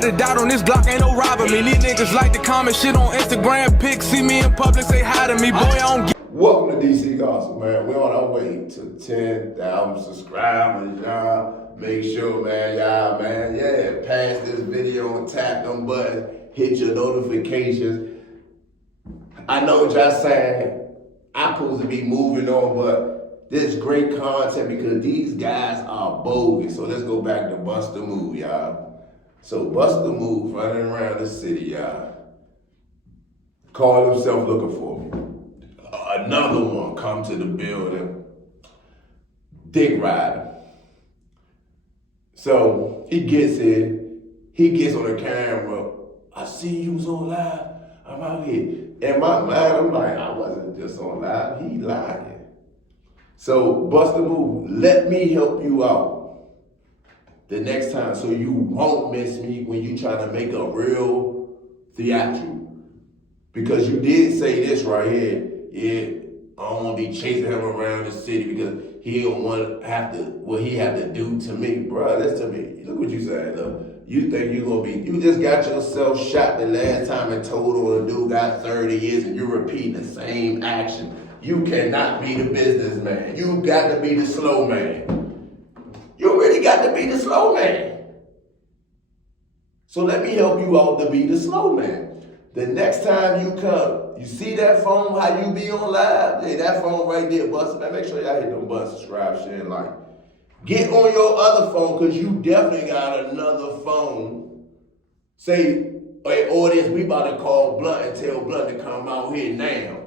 ride or die on this block, ain't no robbing me. These niggas like to comment shit on Instagram pics, see me in public, say hi to me. Boy, I don't get. Welcome to DC Gospel, man. We're on our way to 10,000 subscribers, y'all. Make sure, man, y'all, man, pass this video and tap them buttons, hit your notifications. I know what y'all saying. I'm supposed to be moving on, but this is great content because these guys are bogus. So let's go back to Bustamove, y'all. So Bustamove running around the city, y'all. Call himself looking for me. Another one come to the building, dick riding. So he gets in, he gets on the camera. I see you was on live. I'm out here. In my mind, I'm like, I wasn't just on live, he lying. So Bustamove, let me help you out the next time so you won't miss me when you try to make a real theatrical. Because you did say this right here. Yeah, I don't want to be chasing him around the city because he don't want to have to, what he had to do to me. Bro, listen to me. Look what you said, though. You think you're going to be, you just got yourself shot the last time and told on a dude got 30 years and you're repeating the same action. You cannot be the businessman. You got to be the slow man. You really got to be the slow man. So let me help you out to be the slow man. The next time you come, you see that phone, how you be on live? Hey, that phone right there, Buster. Man, make sure y'all hit them buttons, subscribe, share, and like. Get on your other phone, because you definitely got another phone. Say, hey, audience, we about to call Blunt and tell Blunt to come out here now.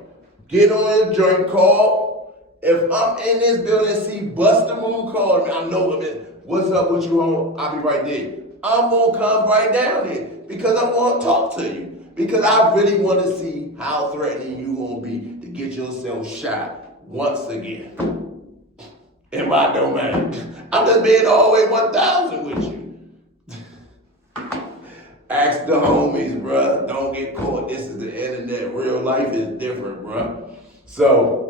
Get on the joint call. If I'm in this building and see Bustamove call me, I know him. What's up with you, home? I'll be right there. I'm going to come right down there because I want to talk to you. Because I really want to see how threatening you going to be to get yourself shot once again in my domain. I'm just being all the way 1,000 with you. Ask the homies, bruh. Don't get caught. This is the internet. Real life is different, bruh. So,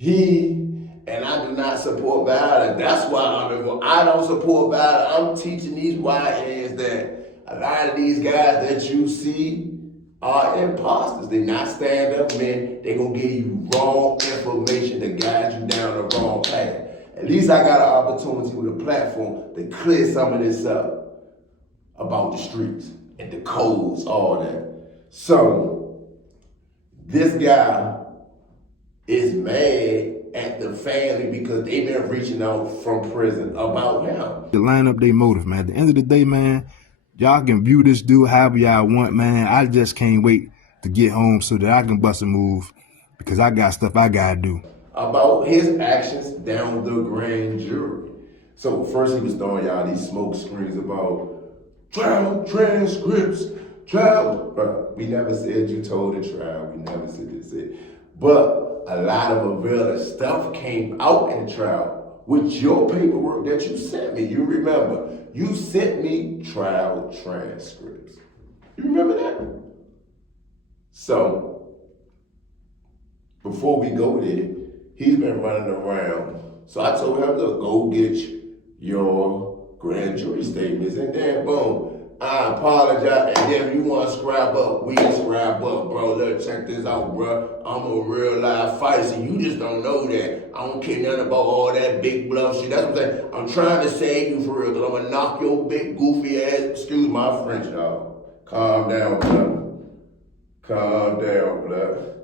and I do not support violence. That's why I don't support violence. I'm teaching these YNs that a lot of these guys that you see are imposters. They're not stand-up men. They're going to give you wrong information to guide you down the wrong path. At least I got an opportunity with a platform to clear some of this up about the streets and the codes, all that. So, this guy is mad at the family because they've been reaching out from prison about him. To line up their motive, man. At the end of the day, man, y'all can view this dude however y'all want, man. I just can't wait to get home so that I can bust a move because I got stuff I gotta do. About his actions down the grand jury. So first he was throwing y'all these smoke screens about trial transcripts, trial. Bro, we never said you told the trial. We never said this. But a lot of available stuff came out in trial with your paperwork that you sent me. You remember, you sent me trial transcripts. You remember that? So, before we go there, he's been running around. So I told him to go get your grand jury statements. And then, boom, I apologize. And then if you want to scrap up, we can scrap up, bro. Look, check this out, bro. I'm a real live fighter. So you just don't know that. I don't care nothing about all that big bluff shit. That's what I'm saying. I'm trying to save you for real, because I'm going to knock your big goofy ass, excuse my French, y'all. Calm down, brother. Calm down, brother.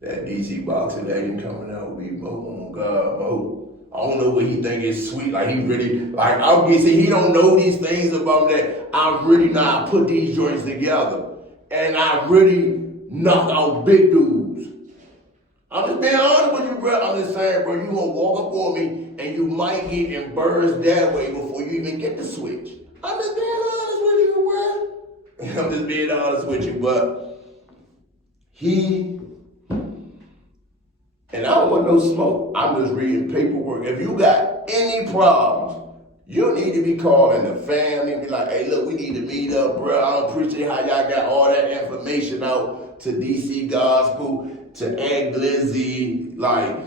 That DC boxing ain't coming out. We mo on God, mo. I don't know what he think is sweet. Like he really, like I'm guessing he don't know these things about that. I really not put these joints together, and I really knock out big dudes. I'm just being honest with you, bro. I'm just saying, bro. You gonna walk up on me, and you might get embarrassed that way before you even get the switch. I'm just being honest with you, bro. I'm just being honest with you, but he. And I don't want no smoke. I'm just reading paperwork. If you got any problems, you need to be calling the family and be like, hey, look, we need to meet up, bro. I don't appreciate how y'all got all that information out to DC Gospel, to Aunt Glizzy. Like,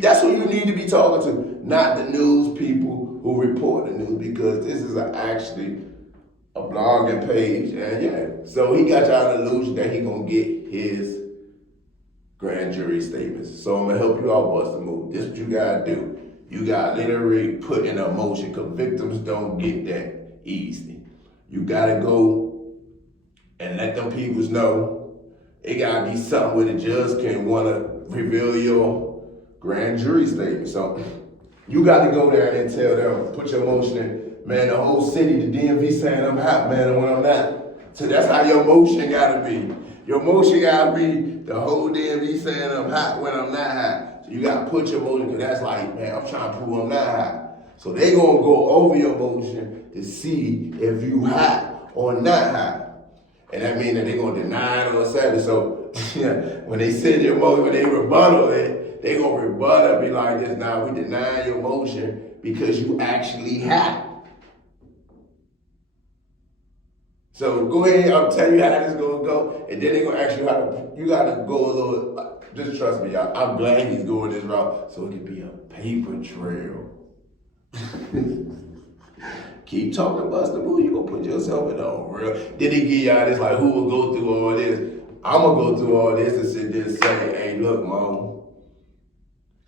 that's who you need to be talking to, not the news people who report the news because this is actually a blogging page. And yeah, so he got y'all an illusion that he gonna get his grand jury statements. So I'm gonna help you out, Bustamove. This is what you gotta do. You gotta literally put in a motion because victims don't get that easy. You gotta go and let them peoples know. It gotta be something where the judge can wanna reveal your grand jury statement. So you gotta go there and tell them, put your motion in. Man, the whole city, the DMV saying I'm hot, man, and when I'm not. So that's how your motion gotta be. Your motion gotta be the whole DMV saying I'm hot when I'm not hot. So you gotta put your motion, because that's like, man, I'm trying to prove I'm not hot. So they gonna go over your motion to see if you hot or not hot. And that means that they gonna deny it on Saturday. So when they send your motion, when they rebuttal it, they gonna rebuttal and be like this, nah, we deny your motion because you actually hot. So go ahead, I'll tell you how this is gonna go, and then they're gonna ask you how to, you gotta go a little, just trust me, y'all. I'm glad he's going this route, so it can be a paper trail. Keep talking, Bustamove, you gonna put yourself in on real. Then he give y'all this, like, who will go through all this? I'm gonna go through all this and sit there and say, hey, look, Mom.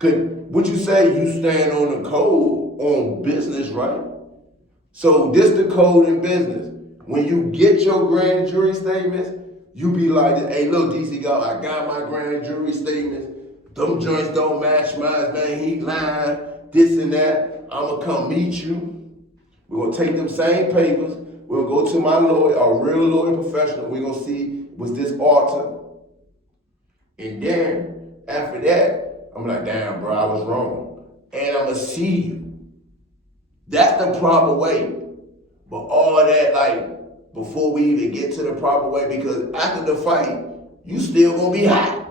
What you say, you stand on the code on business, right? So this the code in business. When you get your grand jury statements, you be like, hey, look, DC God, I got my grand jury statements. Them joints don't match mine, man. He lying, this and that. I'm gonna come meet you. We're gonna take them same papers. We'll go to my lawyer, a real lawyer professional. We're gonna see, was this alter? And then, after that, I'm like, damn, bro, I was wrong. And I'm gonna see you. That's the proper way. But all that, like, before we even get to the proper way, because after the fight, you still gonna be hot.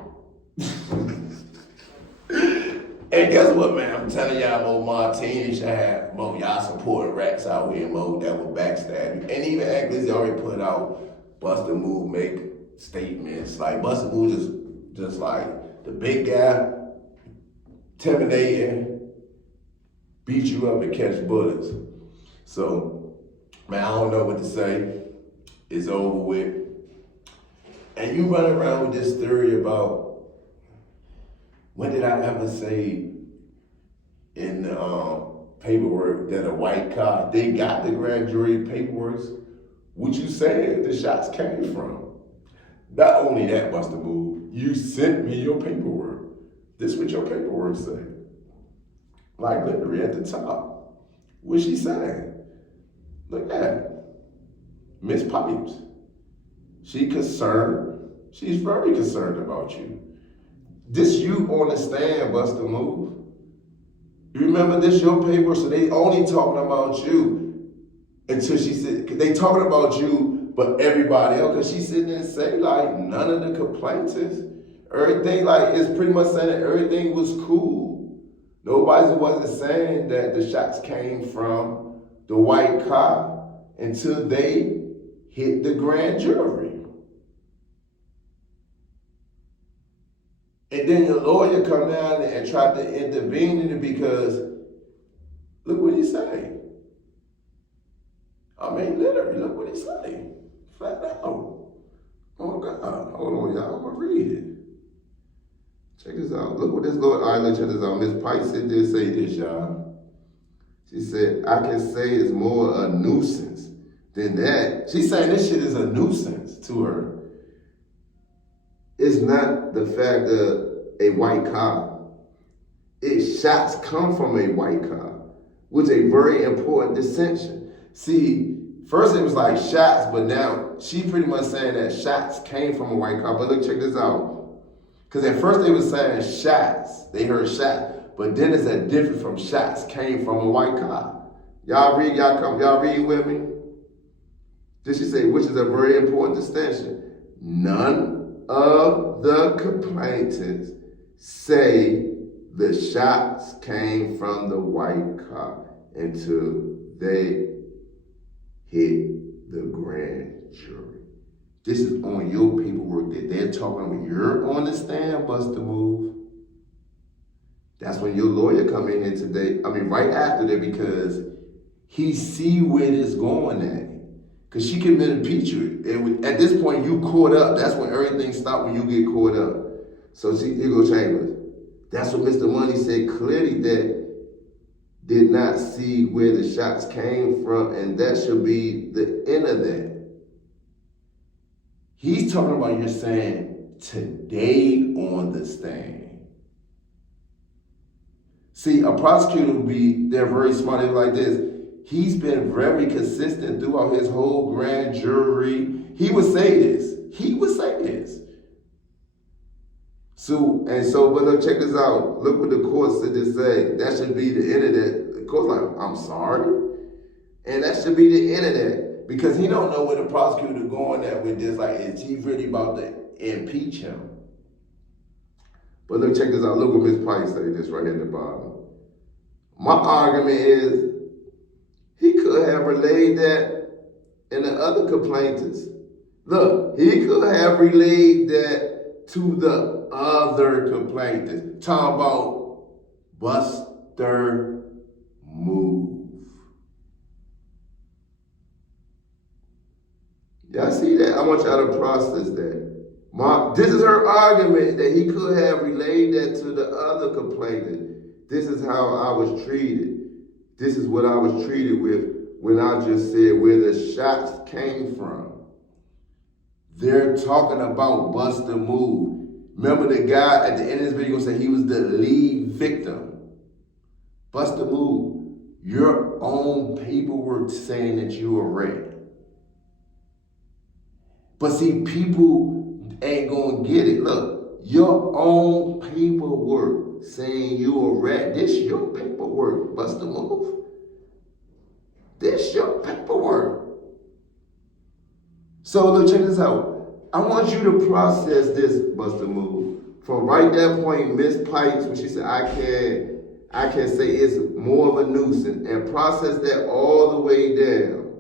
And guess what, man? I'm telling y'all, Mo Martinez should have more y'all supporting rats out here, Mo, that will backstab you. And even Ackley already put out Bustamove make statements. Like, Bustamove just like the big guy, intimidating, beat you up and catch bullets. So, man, I don't know what to say. It's over with. And you run around with this theory about, when did I ever say in the paperwork that a white cop, they got the grand jury paperwork? What you saying the shots came from? Not only that, Bustamove, you sent me your paperwork. This is what your paperwork say. Like literally at the top. What's she saying? Look at that. Miss Pipes. She concerned. She's very concerned about you. This you on the stand, Bustamove. You remember this your paper, so they only talking about you until she said, they talking about you, but everybody else, because she sitting there and say like none of the complainants, everything like it's pretty much saying that everything was cool. Nobody wasn't saying that the shots came from the white cop until they hit the grand jury. And then your lawyer come down and try to intervene in it because look what he say. I mean, literally, look what he say. Flat out. Oh God, hold on, y'all, I'm gonna read it. Check this out. Look what this lawyer, all right, let's check this out. Miss Pike said this, say this, y'all. She said, I can say it's more a nuisance than that. She's saying this shit is a nuisance to her. It's not the fact that a white cop. It's shots come from a white cop, which is a very important distinction. See, first it was like shots, but now she pretty much saying that shots came from a white cop. But look, check this out. Because at first they was saying shots. They heard shots. But then it's a difference from shots came from a white cop. Y'all read with me? Did she say, which is a very important distinction? None of the complainants say the shots came from the white cop until they hit the grand jury. This is on your paperwork that they're talking when you're on the stand, Bustamove. That's when your lawyer come in here today. I mean, right after that, because he see where this going at. Because she can impeach you. At this point, you caught up. That's when everything stopped, when you get caught up. So see, here goes Chambers. That's what Mr. Money said clearly, that did not see where the shots came from, and that should be the end of that. He's talking about, you're saying today on the stand. See, a prosecutor they're very smart. They're like this. He's been very consistent throughout his whole grand jury. He would say this. But look, check this out. Look what the court said to say. That should be the end of that. The court's like, I'm sorry. And that should be the end of that. Because he don't know where the prosecutor going at with this. Like, is he really about to impeach him? But look, check this out. Look what Ms. Pike said this right here at the bottom. My argument is, he could have relayed that in the other complainants. Look, he could have relayed that to the other complainants. Talking about Bustamove. Y'all see that? I want y'all to process that. This is her argument, that he could have relayed that to the other complainant. This is how I was treated. This is what I was treated with when I just said where the shots came from. They're talking about Bustamove. Remember, the guy at the end of this video said he was the lead victim. Bustamove, your own paperwork saying that you were raped. But see, people ain't gonna get it. Look, your own paperwork saying you a rat. This your paperwork, Bustamove. This your paperwork. So look, check this out. I want you to process this, Bustamove. From right that point, Miss Pipes, when she said, I can say it's more of a nuisance, and process that all the way down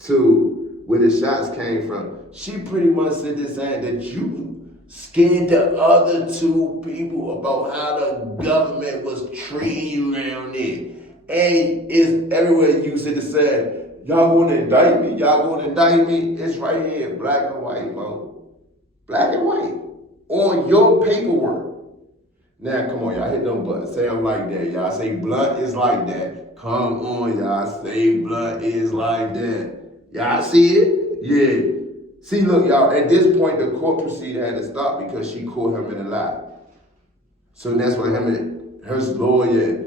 to where the shots came from. She pretty much said this, saying that you scared the other two people about how the government was treating you down there. And it's everywhere you said the same. Y'all gonna indict me? It's right here, black and white, bro. Black and white. On your paperwork. Now, come on, y'all, hit them buttons. Say I'm like that. Y'all say blunt is like that. Come on, y'all, say blunt is like that. Y'all see it? Yeah. See, look, y'all, at this point, the court proceeding had to stop because she caught him in a lie. So that's why him and her lawyer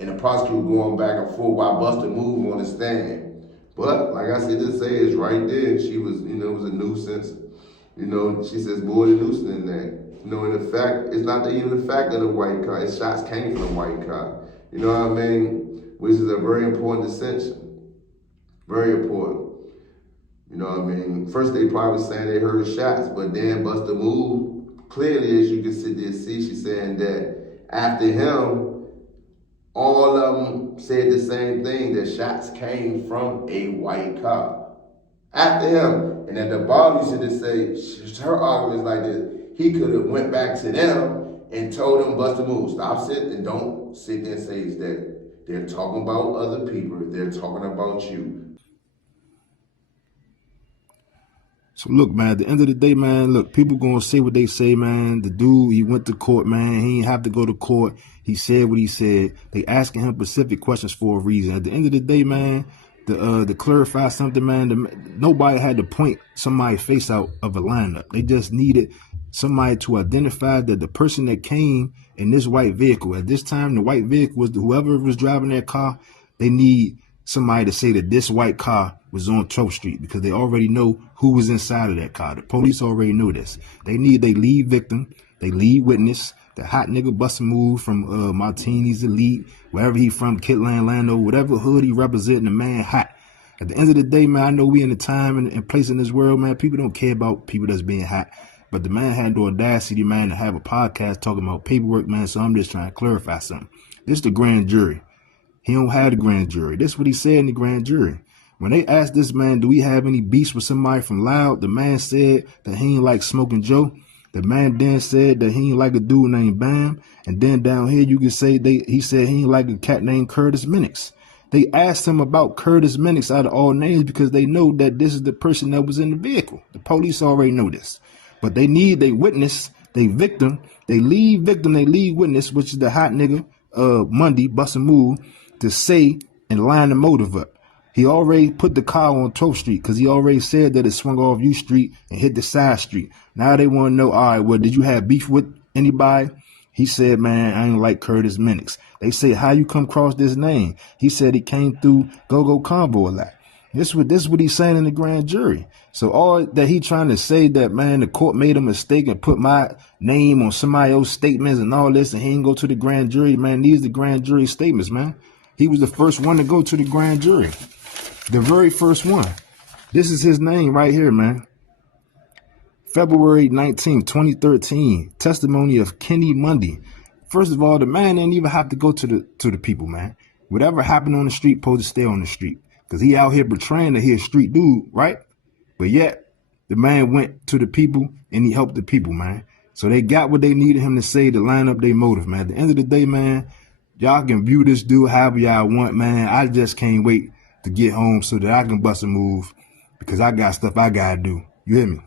and the prosecutor going back and forth while Bustamove on the stand. But, like I said, just say it's right there. She was, it was a nuisance. She says more than nuisance than that. And the fact, it's not even the fact of the white car. It's shots came from the white car. You know what I mean? Which is a very important distinction. Very important. You know what I mean? First, they probably saying they heard the shots, but then Bustamove, clearly, as you can sit there and see, she's saying that after him, all of them said the same thing, that shots came from a white car. After him. And at the bottom, you should just say, her argument is like this. He could have went back to them and told them, Bustamove, stop sitting and don't sit there and say that they're talking about other people. They're talking about you. So look, man, at the end of the day, man, look, people gonna say what they say, man. The dude, he went to court, man. He didn't have to go to court. He said what he said. They asking him specific questions for a reason. At the end of the day, man, to clarify something, man, nobody had to point somebody's face out of a lineup. They just needed somebody to identify that the person that came in this white vehicle, at this time, the white vehicle was whoever was driving that car. They need somebody to say that this white car was on 12th Street, because they already know who was inside of that car. The police already know this. They need their lead victim, they lead witness, the hot nigga Bustamove from Martini's Elite, wherever he from, Kentland, Lando, whatever hood he representing, the man hot. At the end of the day, man, I know we in a time and place in this world, man, people don't care about people that's being hot. But the man had the audacity, man, to have a podcast talking about paperwork, man, so I'm just trying to clarify something. This is the grand jury. He don't have the grand jury. This is what he said in the grand jury. When they asked this man, do we have any beefs with somebody from Loud? The man said that he ain't like Smoking Joe. The man then said that he ain't like a dude named Bam. And then down here you can say he said he ain't like a cat named Curtis Minix. They asked him about Curtis Minix out of all names because they know that this is the person that was in the vehicle. The police already know this. But they need a witness, they victim, they lead witness, which is the hot nigga, Monday, Bustamove, to say and line the motive up. He already put the car on 12th Street because he already said that it swung off U Street and hit the side street. Now they want to know, all right, well, did you have beef with anybody? He said, man, I ain't like Curtis Minix. They said, how you come across this name? He said he came through Go-Go Convo a lot. This is what he's saying in the grand jury. So all that he trying to say that, man, the court made a mistake and put my name on somebody else's statements and all this, and he didn't go to the grand jury, man. These are the grand jury statements, man. He was the first one to go to the grand jury. The very first one. This is his name right here, man. February 19, 2013. Testimony of Kenny Mundy. First of all, the man didn't even have to go to the people, man. Whatever happened on the street, supposed to stay on the street. Because he out here portraying that he a street dude, right? But yet, the man went to the people and he helped the people, man. So they got what they needed him to say to line up their motive, man. At the end of the day, man, y'all can view this dude however y'all want, man. I just can't wait to get home so that I can bust a move because I got stuff I got to do. You hear me?